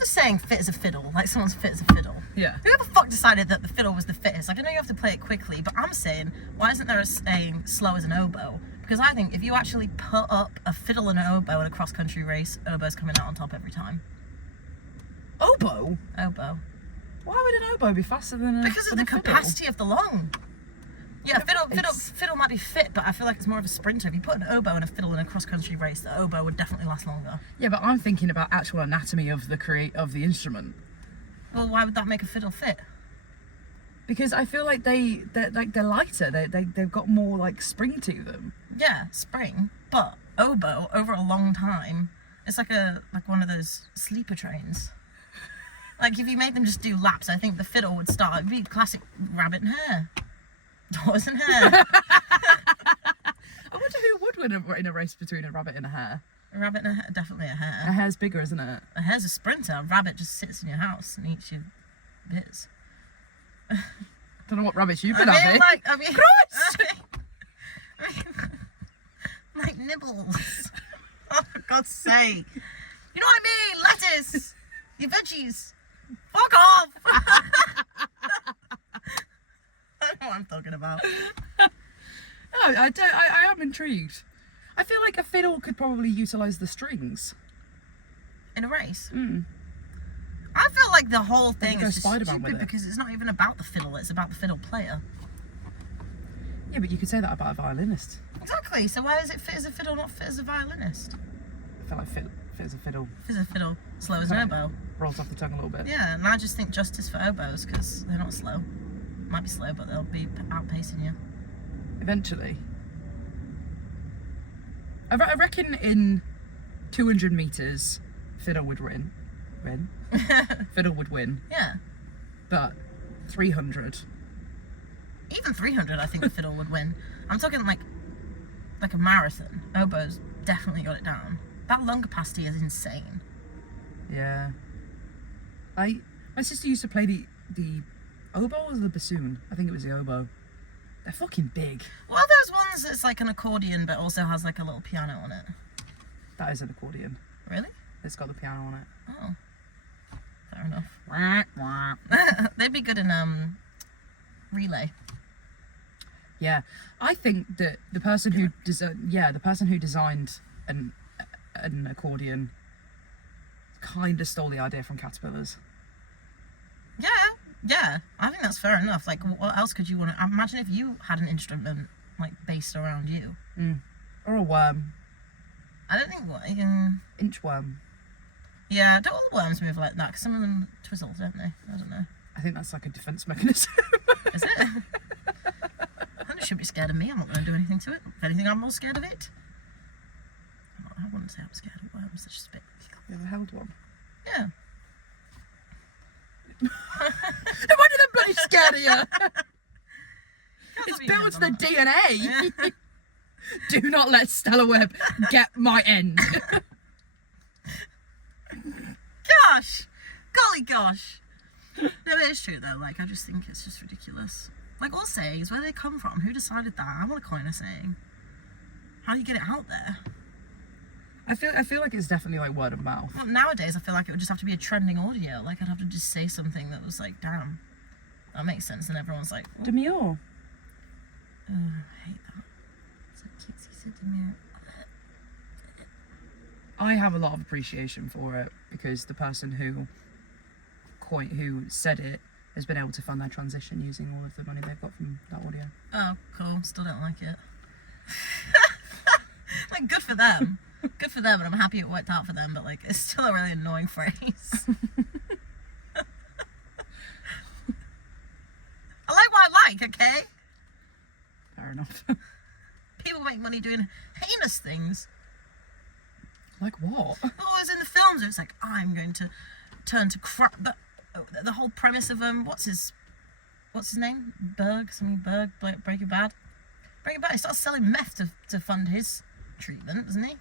the saying fit as a fiddle, like someone's fit as a fiddle? Yeah. Who the fuck decided that the fiddle was the fittest? Like, I know you have to play it quickly, but I'm saying, why isn't there a saying slow as an oboe? Because I think if you actually put up a fiddle and an oboe in a cross-country race, oboe's coming out on top every time. Oboe? Oboe. Why would an oboe be faster than a Because of the capacity of the lung. Yeah, fiddle might be fit, but I feel like it's more of a sprinter. If you put an oboe and a fiddle in a cross-country race, the oboe would definitely last longer. Yeah, but I'm thinking about actual anatomy of the instrument. Well, why would that make a fiddle fit? Because I feel like they're lighter. They've got more like spring to them. Yeah, spring. But oboe over a long time, it's like one of those sleeper trains. Like if you made them just do laps, I think the fiddle would start. It'd be classic rabbit and hare. Horse and hare. I wonder who would win in a race between a rabbit and a hare. A rabbit and a hare, definitely a hare. A hare's bigger, isn't it? A hare's a sprinter. A rabbit just sits in your house and eats your bits. Don't know what rabbits you've been having. Like nibbles. Oh, for God's sake. You know what I mean? Lettuce. Your veggies. Fuck off. I know what I'm talking about. No, I am intrigued. I feel like a fiddle could probably utilise the strings. In a race? Mm. I feel like the whole thing is just Spider-Man stupid because it's not even about the fiddle, it's about the fiddle player. Yeah, but you could say that about a violinist. Exactly, so why does it fit as a fiddle, not fit as a violinist? I feel like fit as a fiddle. Fit as a fiddle, slow as an oboe. Rolls off the tongue a little bit. Yeah, and I just think justice for oboes because they're not slow. Might be slow, but they'll be outpacing you. Eventually. I reckon in 200 metres, fiddle would win. Fiddle would win. Yeah. But 300. Even 300, I think the fiddle would win. I'm talking like a marathon. Oboes definitely got it down. That lung capacity is insane. Yeah. My sister used to play the oboe or the bassoon? I think it was the oboe. They're fucking big. What are those ones that's like an accordion but also has like a little piano on it? That is an accordion. Really? It's got the piano on it. Oh. Fair enough. They'd be good in relay. Yeah. I think that the person who designed an accordion kind of stole the idea from caterpillars. Yeah, I think that's fair enough. Like, what else could you want to... Imagine if you had an instrument, like, based around you. Mm. Or a worm. I don't think... Inchworm. Yeah, don't all the worms move like that? Because some of them twizzle, don't they? I don't know. I think that's like a defence mechanism. Is it? I think it should be scared of me. I'm not going to do anything to it. If anything, I'm more scared of it. I wouldn't say I'm scared of worms. They're just a bit... You ever held one? Yeah. No wonder they're bloody scared of you. It's built into the DNA. Yeah. Do not let Stella Webb get my end. Gosh. Golly gosh. No, it is true though. Like, I just think it's just ridiculous. Like, all sayings, where do they come from? Who decided that? I want to coin a saying. How do you get it out there? I feel like it's definitely like word of mouth. Well, nowadays I feel like it would just have to be a trending audio. Like, I'd have to just say something that was like, damn, that makes sense. And everyone's like, oh. Demure. Oh, I hate that. So cute, he said demure. I have a lot of appreciation for it because the person who said it has been able to fund their transition using all of the money they've got from that audio. Oh, cool. Still don't like it. Like, good for them. Good for them, and I'm happy it worked out for them, but, like, it's still a really annoying phrase. I like what I like, okay? Fair enough. People make money doing heinous things. Like what? Oh, it's in the films. It's like, I'm going to turn to crap. The whole premise of, what's his name? Breaking Bad. Breaking Bad. He starts selling meth to fund his treatment, doesn't he?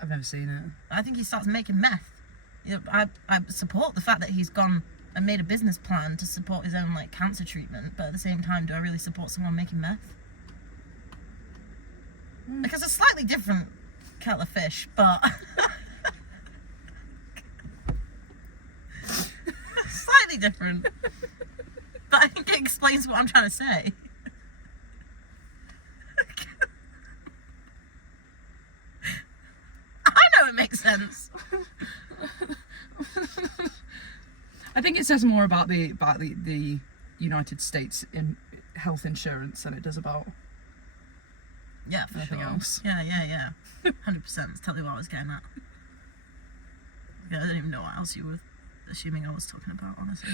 I've never seen it. I think he starts making meth. You know, I support the fact that he's gone and made a business plan to support his own, like, cancer treatment, but at the same time, do I really support someone making meth? Like, it's a slightly different kettle of fish, but... completely different. But I think it explains what I'm trying to say. I know it makes sense. I think it says more about the United States in health insurance than it does about Yeah, for anything sure. else. Yeah. 100%. That's totally what I was getting at. Yeah, I don't even know what else you were assuming I was talking about, honestly.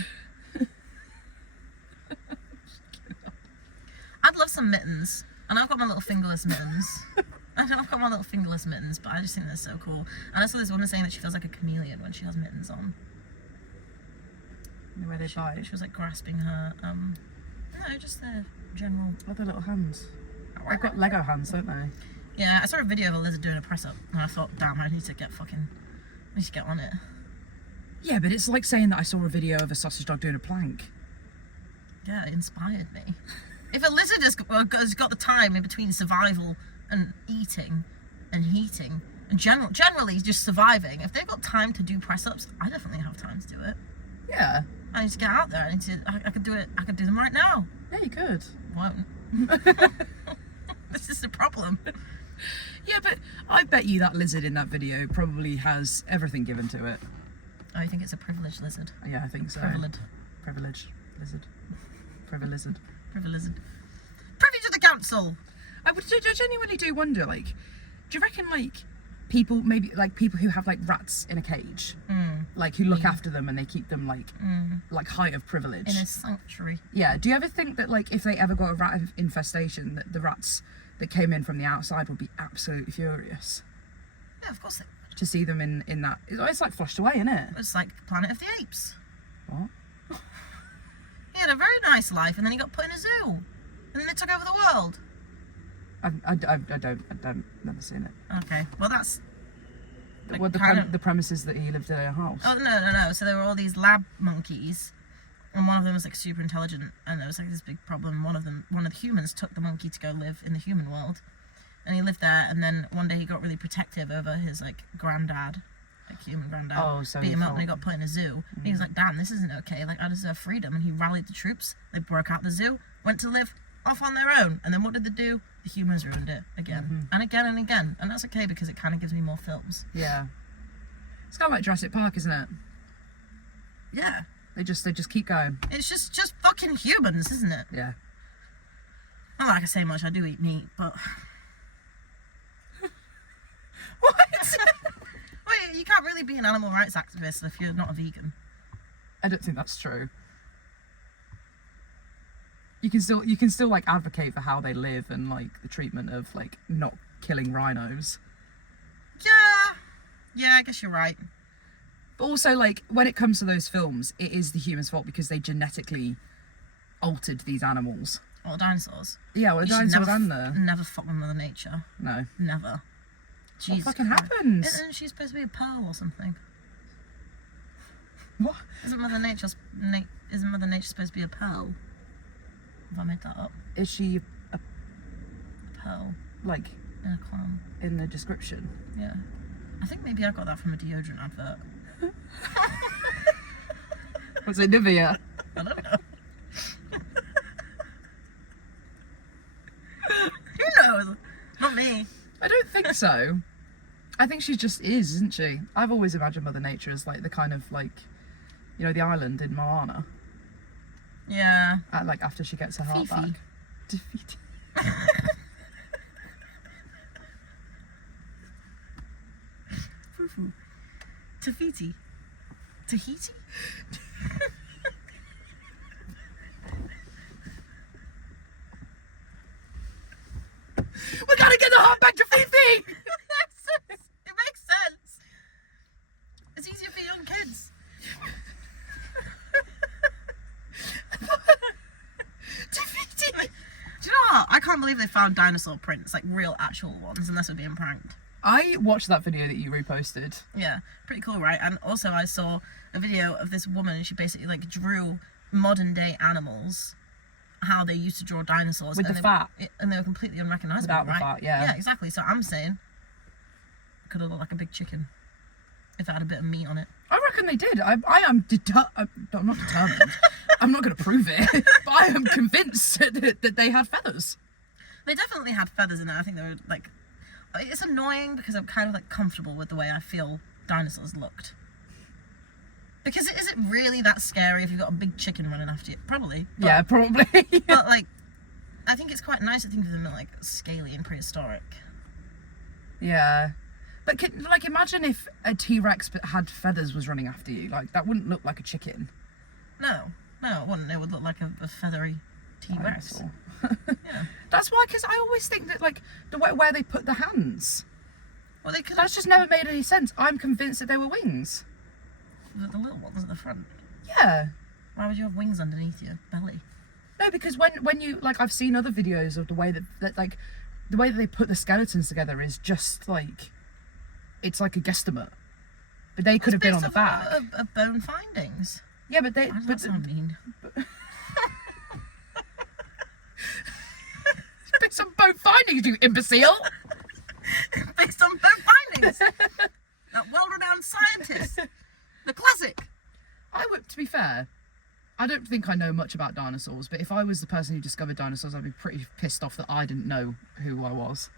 I'd love some mittens. And I've got my little fingerless mittens. I've got my little fingerless mittens, but I just think they're so cool. And I saw this woman saying that she feels like a chameleon when she has mittens on. The way they bite. She was like grasping her, no, just their general... Other little hands. They've got Lego hands, don't they? Yeah, I saw a video of a lizard doing a press up, and I thought, damn, I need to get on it. Yeah, but it's like saying that I saw a video of a sausage dog doing a plank. Yeah, it inspired me. If a lizard has got the time in between survival and eating and heating and generally just surviving, if they've got time to do press ups, I definitely have time to do it. Yeah. I need to get out there. I could do it. I could do them right now. Yeah, you could. Won't. This is the problem. Yeah, but I bet you that lizard in that video probably has everything given to it. Oh, you think it's a privileged lizard? Yeah, I think so. Privileged lizard. Privileged lizard. Privileged lizard. Privy to the council. I genuinely do wonder, like, do you reckon, like, people who have, like, rats in a cage, like, who look after them and they keep them, like height of privilege. In a sanctuary. Yeah, do you ever think that, like, if they ever got a rat infestation, that the rats that came in from the outside would be absolutely furious? Yeah, of course they would. To see them in that... It's like flushed away, isn't it? It's like Planet of the Apes. What? He had a very nice life and then he got put in a zoo. And then they took over the world. I've never seen it. Okay, well that's... like Well, the premise is that he lived in a house. Oh, no. So there were all these lab monkeys, and one of them was like super intelligent, and there was like this big problem. One of the humans took the monkey to go live in the human world, and he lived there. And then one day he got really protective over his like granddad, like human granddad. Oh, so beat he him up, thought- and he got put in a zoo. And he was like, "Damn, this isn't okay. Like I deserve freedom." And he rallied the troops. They broke out the zoo, went to live off on their own. And then what did they do? The humans ruined it again and again and again. And that's okay because it kind of gives me more films. Yeah. It's kind of like Jurassic Park, isn't it? Yeah. They just keep going. It's just fucking humans, isn't it? Yeah. Not like I say much, I do eat meat, but... What? Wait, you can't really be an animal rights activist if you're not a vegan. I don't think that's true. You can still like advocate for how they live and like the treatment of like not killing rhinos. Yeah, I guess you're right. But also, like, when it comes to those films, it is the humans' fault because they genetically altered these animals. Or dinosaurs. Yeah, well, the You should dinosaurs and the... never fuck with Mother Nature. No. Never. What Jesus fucking Christ. happens? Isn't she supposed to be a pearl or something? What? Isn't Mother Nature supposed to be a pearl? Have I made that up? Is she, A pearl like, in a clam. in the description? Yeah. I think maybe I got that from a deodorant advert. Was it Nivea? I don't know. Who knows? Not me. I don't think so. I think she just is, isn't she? I've always imagined Mother Nature as like the kind of like, you know, the island in Moana. Yeah. Like after she gets her heart Fifi. back. Defeated. Fufu. Tahiti. Tahiti? We gotta get the heart back to Fifi! It makes sense. It's easier for young kids. Defeated! Do you know what? I can't believe they found dinosaur prints, like real actual ones, unless we're being pranked. I watched that video that you reposted. Yeah, pretty cool, right? And also I saw a video of this woman and she basically like drew modern day animals, how they used to draw dinosaurs. With and the they, fat. And they were completely unrecognisable, Without the right? fat, yeah. Yeah, exactly. So I'm saying, could have looked like a big chicken if it had a bit of meat on it. I reckon they did. I'm not determined. I'm not going to prove it, but I am convinced that they had feathers. They definitely had feathers in it. I think they were like... It's annoying because I'm kind of like comfortable with the way I feel dinosaurs looked. Because is it really that scary if you've got a big chicken running after you? Probably. But, Yeah, probably. But like, I think it's quite nice to think of them like scaly and prehistoric. Yeah. But imagine if a T-Rex but had feathers was running after you. Like, that wouldn't look like a chicken. No, it wouldn't. It would look like a feathery T-Rex. Yeah. That's why, because I always think that, like, the way where they put the hands. Well, they could. That's just never made any sense. I'm convinced that they were wings. The little ones at the front. Yeah. Why would you have wings underneath your belly? No, because when you, like, I've seen other videos of the way that like, the way that they put the skeletons together is just, like, it's like a guesstimate. But they could have been on the back. Of bone findings. Yeah, but they... Why does but that sound mean? Based on bone findings, you imbecile! Based on bone findings! That well-renowned scientist! The classic! To be fair, I don't think I know much about dinosaurs, but if I was the person who discovered dinosaurs, I'd be pretty pissed off that I didn't know who I was.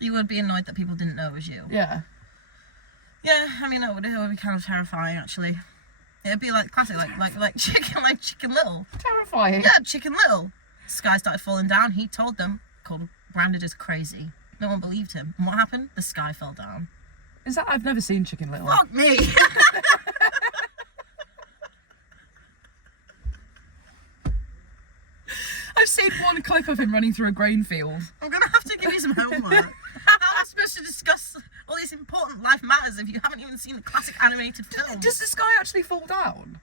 You would be annoyed that people didn't know it was you. Yeah. Yeah, I mean, it would be kind of terrifying, actually. It'd be like classic, like Chicken Little. Terrifying. Yeah, Chicken Little. Sky started falling down. He told them, branded as crazy. No one believed him. And what happened? The sky fell down. Is that... I've never seen Chicken Little. Fuck me! I've seen one clip of him running through a grain field. I'm gonna have to give you some homework. How am I supposed to discuss all these important life matters if you haven't even seen the classic animated film? Does the sky actually fall down?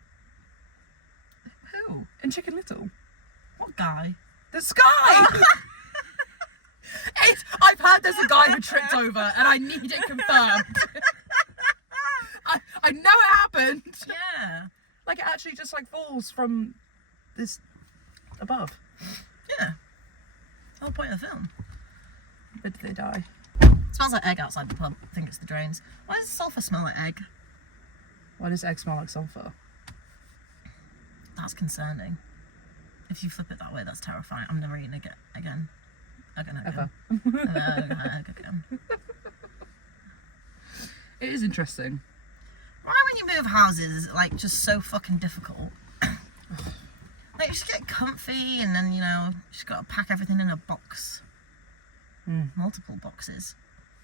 Who? In Chicken Little? What guy? The sky! I've heard there's a guy who tripped over and I need it confirmed. I know it happened. Yeah. Like, it actually just, like, falls from this above. Yeah. The whole point of the film. But did they die? It smells like egg outside the pub. I think it's the drains. Why does sulphur smell like egg? Why does egg smell like sulphur? That's concerning. If you flip it that way, that's terrifying. I'm never eating it again. Ever. Again. It is interesting. Why when you move houses is it like just so fucking difficult? Like you just get comfy and then, you know, you just gotta pack everything in a box. Multiple boxes.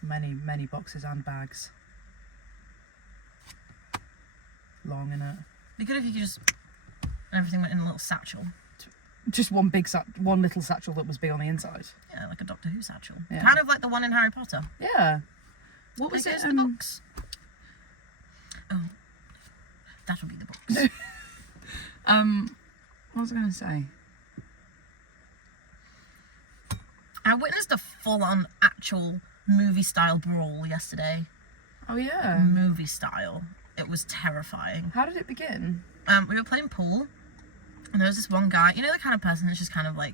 Many boxes and bags. Long in it. Be good if you could just... everything went in a little satchel. Just one little satchel that was big on the inside. Yeah, like a Doctor Who satchel. Yeah. Kind of like the one in Harry Potter. Yeah. What was Here's it? the box. Oh, that'll be the box. What was I going to say? I witnessed a full-on actual movie-style brawl yesterday. Oh yeah. Movie style. It was terrifying. How did it begin? We were playing pool, and there was this one guy. You know the kind of person that's just kind of like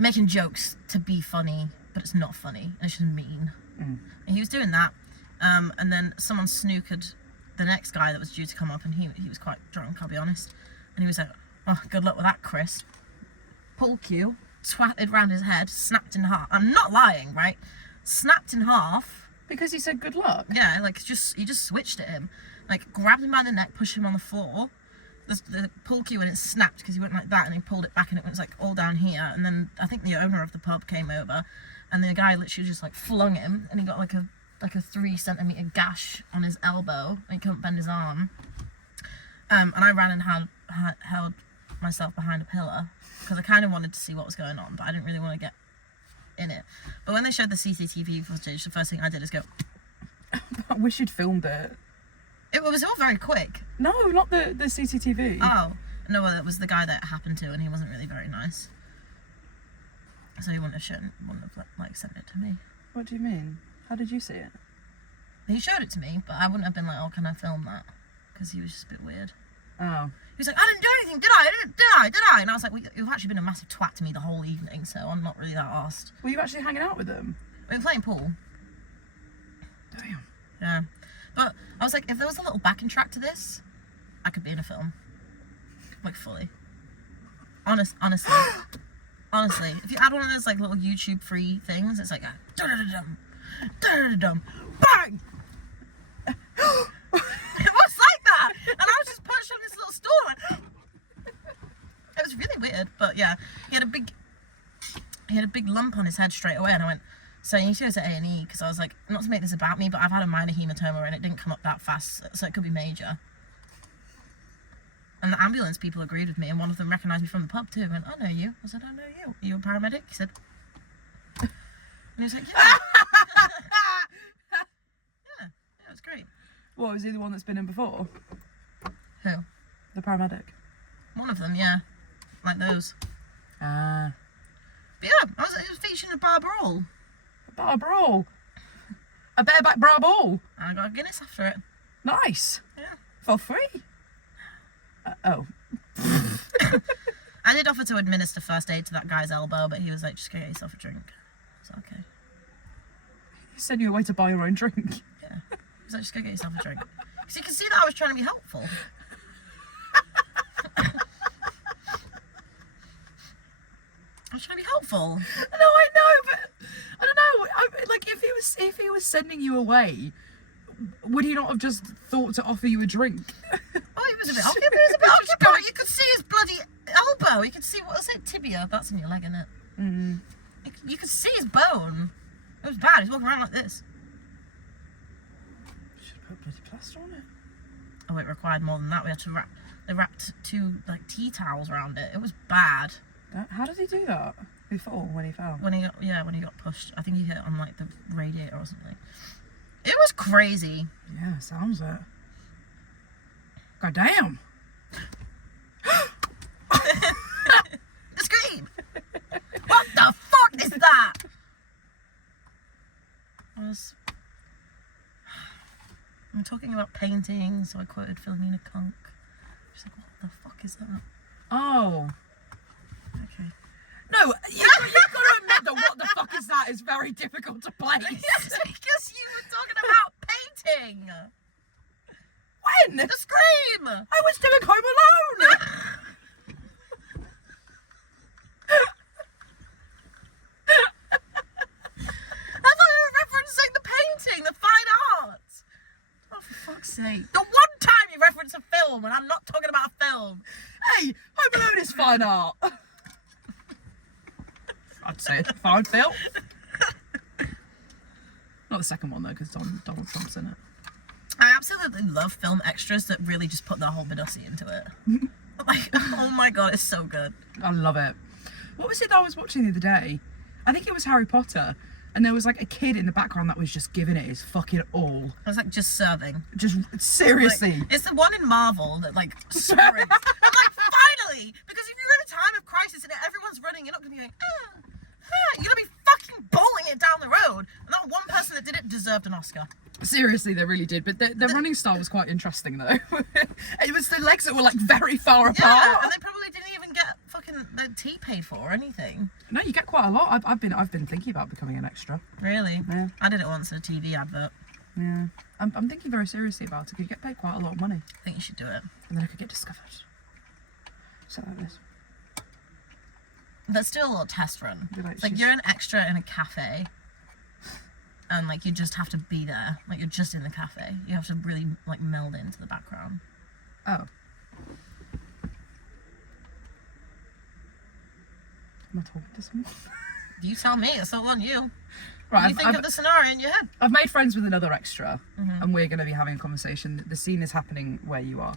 making jokes to be funny, but it's not funny, and it's just mean. And he was doing that, and then someone snookered the next guy that was due to come up, and he was quite drunk, I'll be honest. And he was like, "Oh, good luck with that, Chris." Pool cue, twatted round his head, snapped in half. I'm not lying, right? Snapped in half. Because he said good luck. Yeah, like he just switched at him, like grabbed him by the neck, pushed him on the floor. The pull cue and it snapped because he went like that, and he pulled it back and it was like all down here. And then I think the owner of the pub came over, and the guy literally just like flung him, and he got like a 3-centimeter gash on his elbow, and he couldn't bend his arm. And I ran and held myself behind a pillar because I kind of wanted to see what was going on, but I didn't really want to get in it. But when they showed the CCTV footage, the first thing I did is go, I wish you'd filmed it. it was all very quick. No, not the CCTV. Oh, no, well, it was the guy that it happened to, and he wasn't really very nice. So he wouldn't have like sent it to me. What do you mean? How did you see it? He showed it to me, but I wouldn't have been like, oh, can I film that? Because he was just a bit weird. Oh. He was like, I didn't do anything, did I? Did I? And I was like, well, you've actually been a massive twat to me the whole evening, so I'm not really that arsed. Were you actually hanging out with them? We were playing pool. Damn. Yeah. But I was like, if there was a little backing track to this, I could be in a film. Like, fully. Honestly. Honestly. If you add one of those, like, little YouTube free things, it's like, da-da-da-dum, da-da-da-dum, bang! It was like that! And I was just perched on this little stool. It was really weird, but yeah. He had a big lump on his head straight away, and I went, so you need to go to A&E, because I was like, not to make this about me, but I've had a minor hematoma and it didn't come up that fast, so it could be major. And the ambulance people agreed with me, and one of them recognised me from the pub too. And I know you. I said, I know you. Are you a paramedic? He said, and he was like, yeah. Yeah, it was great. What, was he the one that's been in before? Who? The paramedic. One of them, yeah. Like those. Ah. But yeah, it was featured in a bar brawl. A brawl. A bareback brawl. I got a Guinness after it. Nice. Yeah. For free. Oh. I did offer to administer first aid to that guy's elbow, but he was like, just go get yourself a drink. So okay. He sent you away to buy your own drink. Yeah. He was like, just go get yourself a drink. Because you can see that I was trying to be helpful. I was trying to be helpful. No, I know, but I don't know. Like, if he was sending you away, would he not have just thought to offer you a drink? Oh, he was a bit occupied. You could see his bloody elbow. You could see, what was it, tibia? That's in your leg, isn't it? Mm. You could see his bone. It was bad. He's walking around like this. Should have put bloody plaster on it. Oh, it required more than that. We had to they wrapped 2 like tea towels around it. It was bad. How did he do that? Before, when he fell? When he got pushed. I think he hit on like the radiator or something. It was crazy. Yeah, sounds it. God damn. The scream. What the fuck is that? I'm talking about painting, so I quoted Philomena Kunk. She's like, what the fuck is that? Oh. Okay. No, you've got to admit that what the fuck is that is very difficult to place. Yes, because you were talking about painting. When? The scream. I was doing Home Alone. I thought you were referencing the painting, the fine art. Oh, for fuck's sake. The one time you reference a film, and I'm not talking about a film. Hey, Home Alone is fine art. I'd say it's fine film. Not the second one though, because Donald Trump's in it. I absolutely love film extras that really just put their whole Badussi into it. Like, oh my god, it's so good. I love it. What was it that I was watching the other day? I think it was Harry Potter, and there was like a kid in the background that was just giving it his fucking all. I was like, just serving. Just seriously. Like, it's the one in Marvel that like sprints. I'm like, finally! Because if you're in a time of crisis and everyone's running, you're not going to be going, you're going to be fucking bowling it down the road. And that one person that did it deserved an Oscar. Seriously, they really did. But the running style was quite interesting, though. It was the legs that were like very far apart. Yeah, and they probably didn't even get fucking the tea paid for or anything. No, you get quite a lot. I've been thinking about becoming an extra. Really? Yeah. I did it once in a TV advert. Yeah. I'm thinking very seriously about it. You get paid quite a lot of money. I think you should do it. And then I could get discovered. So like this. Let's do a little test run. Like, like you're an extra in a cafe. And like you just have to be there. Like you're just in the cafe. You have to really like meld into the background. Oh. Am I talking to someone? You tell me, it's all on you. Right, You think of the scenario in your head. I've made friends with another extra, and we're going to be having a conversation. The scene is happening where you are.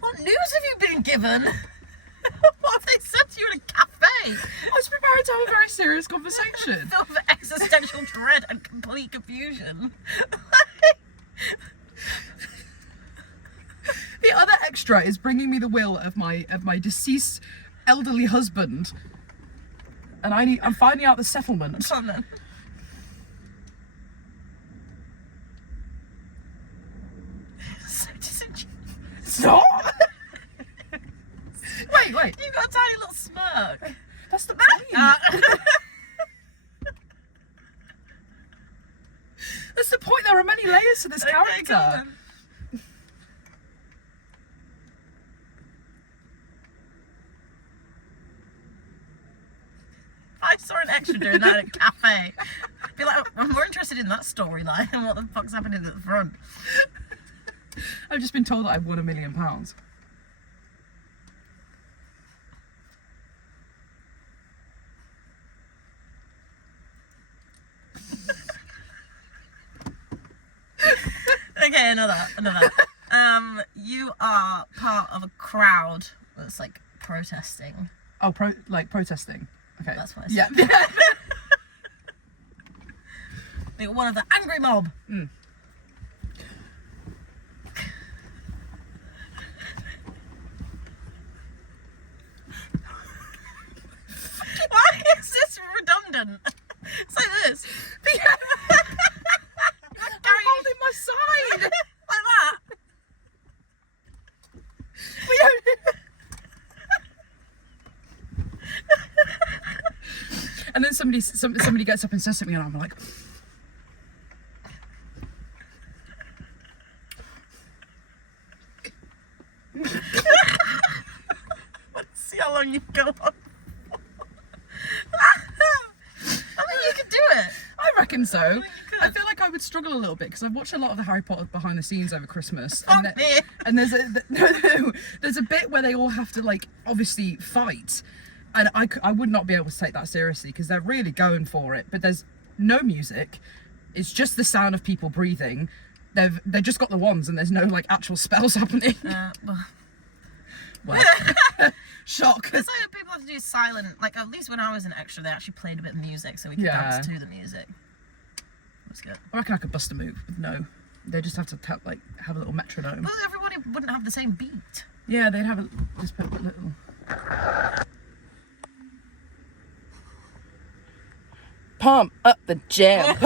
What news have you been given? What have they said to you in a cafe? I was prepared to have a very serious conversation. Filled with existential dread and complete confusion. The other extra is bringing me the will of my deceased elderly husband, and I'm finding out the settlement. Come on then. So disingenuous. Stop! Wait. You've got a tiny little smirk. That's the point. That's the point. There are many layers to this Okay, character. come on. If I saw an extra doing that at a cafe, I'd be like, I'm more interested in that storyline and what the fuck's happening at the front. I've just been told that I've won £1 million. Okay, another. You are part of a crowd that's like protesting. Oh, protesting. Okay. That's what I Yeah. said. You're one of the angry mob. Mm. Why is this redundant? It's like this. I'm holding my sign. Like that. And then somebody gets up and says something, and I'm like, Let's see how long you go on. I think you can do it. I reckon so. you could. I feel like I would struggle a little bit because I've watched a lot of the Harry Potter behind the scenes over Christmas, Fuck and, me. and there's a bit where they all have to like obviously fight, and I would not be able to take that seriously because they're really going for it. But there's no music; it's just the sound of people breathing. They've just got the wands, and there's no like actual spells happening. Well, shock. It's like people have to do silent. Like at least when I was an extra, they actually played a bit of music so we could dance to the music. That's good. I reckon I could bust a move, but no. They just have to have a little metronome. But everybody wouldn't have the same beat. Yeah, they'd have just put a little. Pump up the jam.